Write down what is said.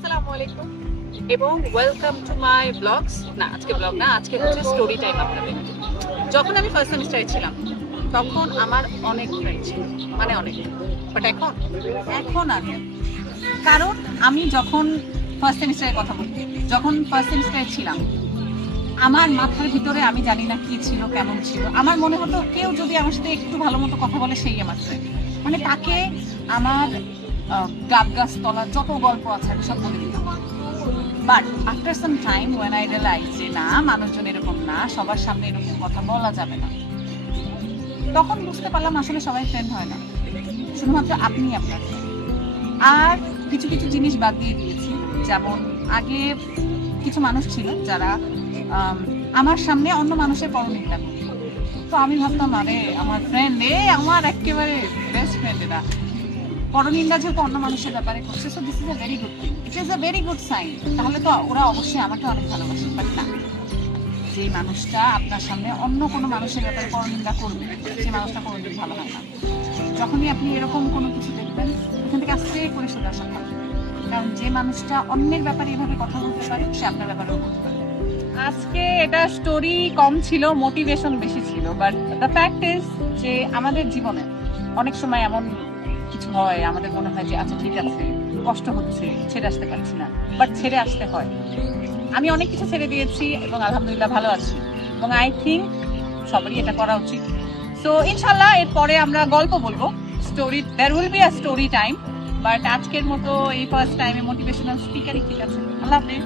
আসসালামু আলাইকুম এবং ওয়েলকাম টু মাই ব্লগস। না, আজকে ব্লগ না, আজকে হচ্ছে স্টোরি টাইম আপনাদের। যখন আমি ফার্স্ট সেমিস্টারে ছিলাম তখন আমার অনেক ফ্রেন্ড ছিল, মানে অনেক। বাট এখন আর নেই। কারণ আমি যখন ফার্স্ট সেমিস্টারের কথা বলি, যখন ফার্স্ট সেমিস্টারে ছিলাম আমার মাথার ভিতরে আমি জানি না কি ছিল, কেমন ছিল। আমার মনে হতো কেউ যদি আমার সাথে একটু ভালো মতো কথা বলে সেই আমার ফ্রেন্ড, মানে তাকে আমার গাব গাছ তলার যত গল্প আছে আমি সব বলে দিতাম। But after some time when I realise যে না, মানুষজন এরকম না, সবার সামনে এরকম কথা বলা যাবে না, তখন বুঝতে পারলাম আসলে সবাই ফ্রেন্ড হয় না, শুধুমাত্র আপনি আপনার friend। আর কিছু কিছু জিনিস বাদ দিয়ে দিয়েছি। যেমন আগে কিছু মানুষ ছিল যারা আমার সামনে অন্য মানুষের পরনিন্দা করত। তো আমি ভাবতাম আরে আমার ফ্রেন্ড, আমার একেবারে বেস্ট ফ্রেন্ড এরা, পরনিন্দা যেহেতু অন্য মানুষের ব্যাপারে করছে, so this is a very good thing, it is a very good sign. তাহলে তো ওরা অবশ্যই আমাকে অনেক ভালোবাসে। বাট না, যে মানুষটা আপনার সামনে অন্য কোনো মানুষের ব্যাপারে পরনিন্দা করবে সেই মানুষটা কোনোদিন ভালো হয় না। যখনই আপনি এরকম কোনো কিছু দেখবেন, এখান থেকে আস্তে করে সরে আসা ভালো। কারণ যে মানুষটা অন্যের ব্যাপারে এভাবে কথা বলতে পারে সে আপনার ব্যাপারেও বলতে পারে। আজকে এটা স্টোরি কম ছিল, মোটিভেশন বেশি ছিল। বাট দ্য ফ্যাক্ট ইজ যে আমাদের জীবনে অনেক সময় এমন কিছু হয়, আমাদের মনে হয় যে আচ্ছা ঠিক আছে, কষ্ট হচ্ছে, ছেড়ে আসতে পারছি না, বাট ছেড়ে আসতে হয়। আমি অনেক কিছু ছেড়ে দিয়েছি এবং আলহামদুলিল্লাহ ভালো আছি, এবং আই থিঙ্ক সবারই এটা করা উচিত। সো ইনশাল্লাহ এরপরে আমরা গল্প বলবো, story, there will be a story time. But আজকের মতো এই ফার্স্ট টাইমে মোটিভেশনাল স্পিকারই ঠিক আছে। আল্লাহ হাফেজ।